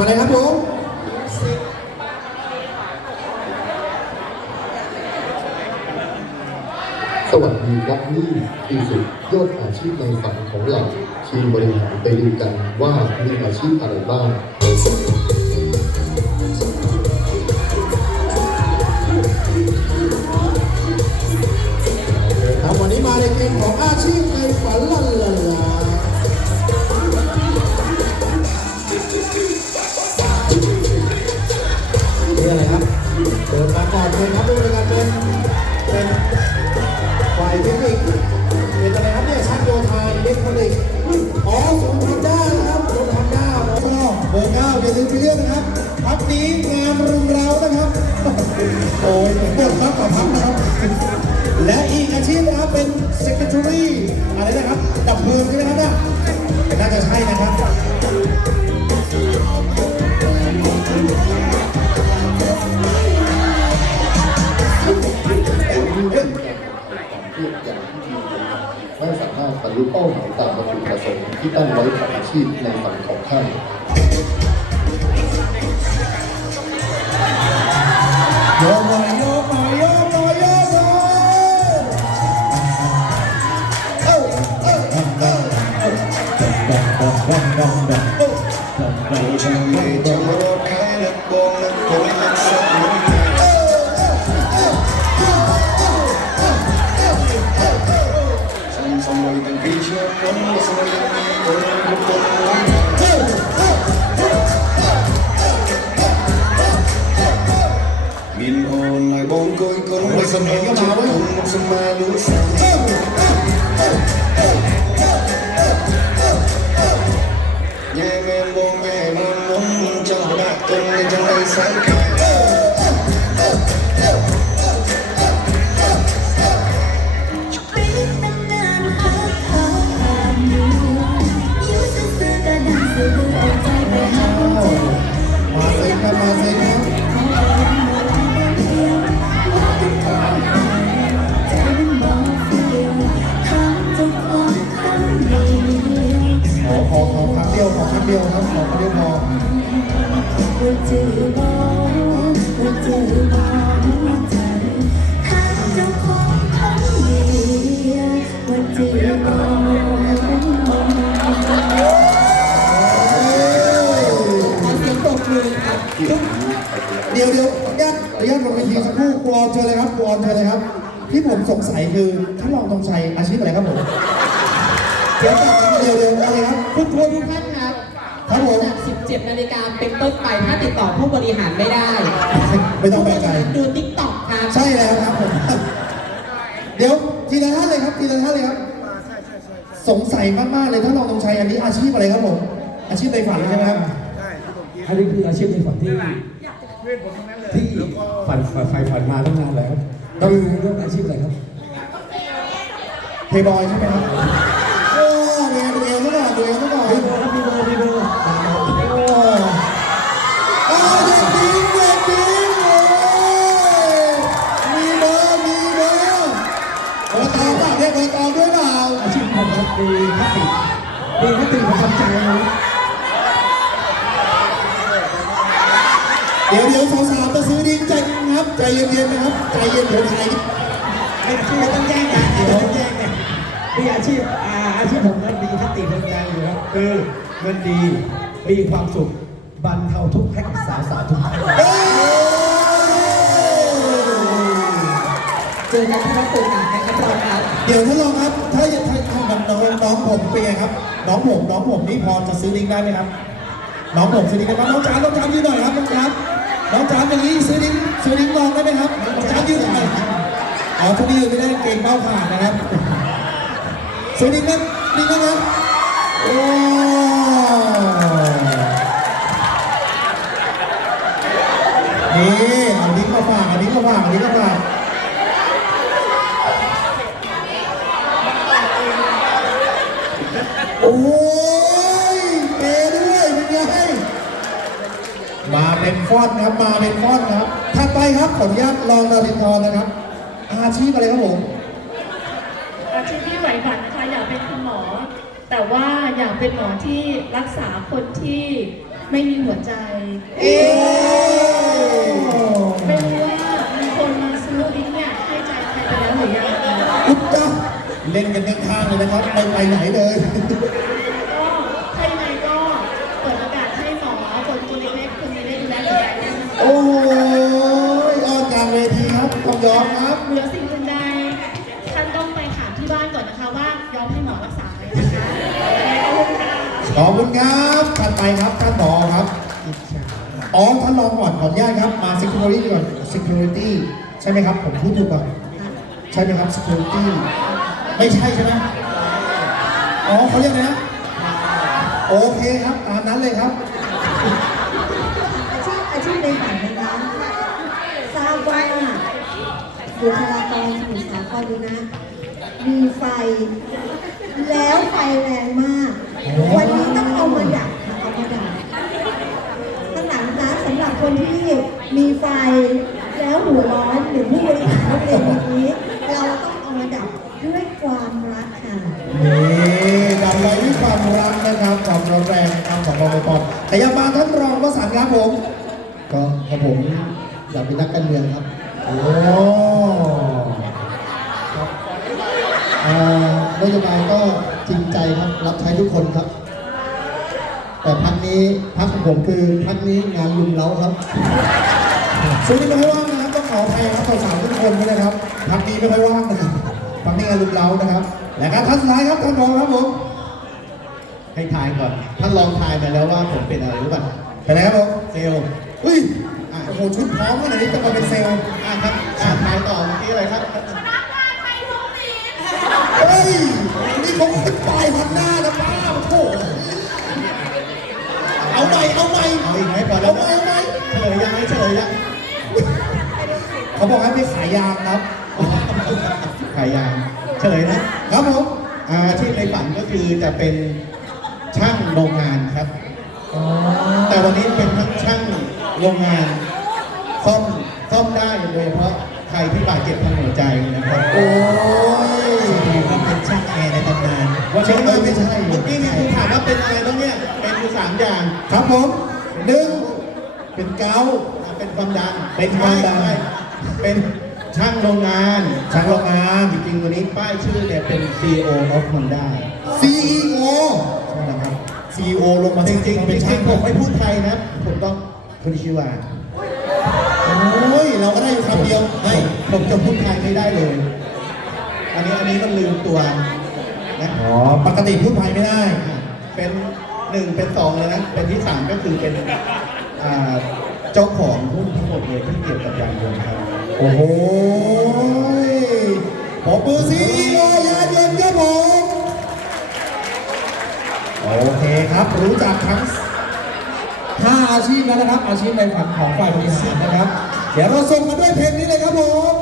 มาเลยครับผมสวัสดีครับนี่คือสุดยอดอาชีพในฝันของเราทีมบริหารไปดูกันว่ามีอาชีพอะไรบ้างครับวันนี้มาในเกมของอาชีพในฝันลันลา เทคนิคเป็นอะไรครับเนี่ยช่างโยธาอิเล็กทรอนิกส์อ๋อศูนย์พันด้านะครับศูนย์พันด้าหมอก็เบอร์เก้าอย่าลืมไปเลือกนะครับพักนี้งานรุมเร้านะครับโอ้ยปวดมากกว่าพักนะครับ และอีกอาชีพนะครับเป็น secretary อะไรนะครับดับเพลิงใช่ไหมครับเนี่ยน่าจะใช่นะครับ รถบรรลุเป้าหมายตามวัตถุประสงค์ที่ตั้งไว้ของอาชีพในฝันของท่านโยกหน่อยโยกหน่อยโยกหน่อยโยกหน่อยเอ้าเอ้าเอ้าเอ้าเอ้าเอ้าฉันไม่จะมารอใครและบอกและคอยรักษาฉันสมัยตั้งปีเชื่อมันสมัยยังมีคนคนคนมินออนไลน์บองกอยคนไม่สมัยก็มาคนสมัยรู้สักแย่แม่บองแม่มันมันจังหวะตรงในจังไรสัก Somebody'den feature, somebody'den Min hồn lại bóng côi con Mày sầm hẹn các bạn Cùng một sầm mà lúa sáng Nhẹ men bóng mẹ mong mong Chẳng đạt công nên chẳng ai sáng ที่ผมสงสัยคือท่านรองตรงชัยอาชีพอะไรครับผม เดี๋ยวก่อนเดี๋ยวเดี๋ยวอะไรครับ คุณครูทุกท่านครับครับผมจาก17นาฬิกาเป็นต้นไปถ้าติดต่อผู้บริหารไม่ได้ไม่ต้องแปลกใจดูติ๊กต็อกครับ ใช่แล้วครับผม เดี๋ยวทีละท่านเลยครับทีละท่านเลยครับ สงสัยมากๆเลยท่านรองตรงชัยอันนี้อาชีพอะไรครับผม อาชีพในฝันเลยใช่ไหมครับอันนี้คืออาชีพในฝันที่ที่ฝันฝันใฝ่ฝันมาตั้งนานแล้ว คือเรื่องอาชีพอะไรครับเพย์บอยใช่ไหมครับโอ้เรียนเรียนซะก่อนเรียนซะก่อนมีเบอร์มีเบอร์โอ้โอ้เด็กดีเด็กดีโอ้ยมีเบอร์มีเบอร์เบอร์ตองเปล่าเรียกเบอร์ตองด้วยเปล่าอาชีพของผมมีคติมีคติประจำใจนะเดี๋ยวเดี๋ยวสาวๆ เย็นๆนะครับ ใจเย็นเดี๋ยวใครไอ้ที่ต้องแจ้งกันเดี๋ยวต้องแจ้งกันมีอาชีพอ่าอาชีพผมนั้นมีคติประจำใจอยู่ครับคือเงินดีมีความสุขบรรเทาทุกข์ให้กับสาวสาวๆทุกท่านเอ้ยเจอกันที่วัดตูหนักนะครับรองครับเดี๋ยวท่านรองครับถ้าถ้าถ้าน้องน้องผมเป็นไงครับน้องผมน้องผมนี่พอจะซื้อดิ้งได้ไหมครับ น้องผมซื้อดิ้งได้ไหมน้องจานน้องจานยืนหน่อยครับน้องจา นน้องจานอย่างนี้ซื้อดิ้งซื้อดิ้งลองได้ไหมครับน้องจานยืนหน่อยอ๋อทุกนี้ยืนไม่ได้เกรงเป้าขาดนะครับ ซื้อดิ้งนะดิ้งนะครับโอ้นี่เอาดิ้งมาฝากเอาดิ้งมาฝากเอาดิ้งมาฝากโอ้ยเปย์ด้วยเป็นไง มา เป็นฟอนต์ครับมาเป็นฟอนต์ครับถัดไปครับขออนุญาตรองดารินทร์นะครับ อาชีพอะไรครับผมอาชีพที่ใฝ่ฝันนะคะอยากเป็นคุณหมอ แต่ว่าอยากเป็นหมอที่รักษาคนที่ไม่มีหัวใจเอ๊ะไม่รู้ว่ามีคนมาซื้อลิ้นเนี่ยให้ใจใครไปแล้วหรือยังอุ๊บจ้าเล่นกันข้างๆเลยนะครับไม่ไปไหนเลย ก็ถ้ายังไงก็เปิดโอกาสให้หมอคนตัวเล็กๆคนนี้ได้ดูแลตัวเองนะคะ โอ้ยออนกลางเวทีครับต้อง ยอมครับ เหนือสิ่งอื่นใดท่านต้องไปถามที่บ้านก่อนนะคะว่ายอมให้หมอรักษาไหมนะคะขอบคุณค่ะขอบคุณครับถัดไปครับท่านผอครับอ๋อท่านรองก่อนขออนุญาตครับมา security ก่อน security ใช่ไหมครับ ผมพูดถูกป่ะใช่ไหมครับ security ไม่ใช่ใช่ไหมอ๋อเขาเรียกอะไรนะ โอเคครับ ตามนั้นเลยครับ อาชีพอาชีพในฝันนะคะทราบว่า บุคลากรสมุทรสาครดูนะ มีไฟ แล้วไฟแรงมาก วันนี้ต้องเอามาดับค่ะเอามาดับข้างหลังนะสำหรับคนที่มีไฟแล้วหัวร้อนหรือผู้บริหารนักเรียนวันนี้ เราต้องเอามาดับด้วยความรักค่ะนี่ดำไปด้วยความรักนะครับความร้อนแรงนะครับของรองปภแต่อยามาท่านรองวสันต์ครับผม ก็ครับผมอยากเป็นนักการเมืองครับ โอ้เอ่อนโยบายก็จริงใจครับ รับใช้ทุกคนครับ แต่พักนี้พักของผมคือพักนี้งานลุมเล้าครับช่วงนี้ไม่ค่อยว่างนะครับต้องขออภัยครับสาวๆทุกคนด้วยนะครับพักนี้ไม่ค่อยว่างนะครับพักนี้งานลุมเล้านะครับและครับท่านสุดท้ายครับท่านรองครับผมให้ทายก่อนท่านลองทายมาแล้วว่าผมเป็นอะไรรู้ป่ะเป็นไงครับผมเซลล์เฮ้ย อะโอ้โหชุดพร้อมขนาดนี้จะมาเป็นเซลล์อะครับอะทายต่อเมื่อกี้อะไรครับเฮ้ยนี่เขาขึ้นปลายพันหน้านะป้าโอ้โหเอาใหม่เอาใหม่เอาอีกไหมพอแล้เอาวใหม่เอาใหม่เฉลยยังไหมเฉลยยังเขาบอกให้ไปขายยางครับขายยางเฉลยนะครับผมอาชีพในฝันก็คือจะเป็นช่างโรงงานครับ แต่วันนี้เป็นทั้งช่างโรงงานซ่อมซ่อมได้โดยเฉพาะใคร ที่บาดเจ็บทางหัวใจนะครับโอ้ยครับเป็นช่างแอร์ในตำนานว่าใช่ไหมไม่ใช่เมื่อกี้มีคุณถามว่าเป็นอะไรบ้างเนี่ยเป็นอยู่สามอย่างครับผมหนึ่งเป็นเกาอะเป็นความดันเป็นความดันไม่เป็นช่างโรงงานช่างโรงงานจริงๆวันนี้ป้ายชื่อเนี่ยเป็น CEO of Honda CEO ใช่นะครับ CEO ลงมาจริงๆจริงเป็นช่างๆผมไม่พูดไทยนะผมต้องคุณชิวา โอ้ยเราก็ได้อยู่คำเดียวไม่ผมจะพูดไทยไม่ได้เลย อันนี้อันนี้มันลืมตัวนะอ๋อปกติพูดไทยไม่ได้ เป็นหนึ่งเป็นสองเลยนะเป็นที่สามก็คือเป็นอ่าเจ้าของหุ้นทั้งหมดเลยที่เกี่ยวกับยานยนต์ครับ โอ้โหผมมือ CEO ยานยนต์ครับผมโอเคครับรู้จักทั้ง ถ้าอาชีพแล้วนะครับ อาชีพในฝันของฝ่ายบริหารนะครับ เดี๋ยวเราส่งกันด้วยเพลงนี้เลยครับผม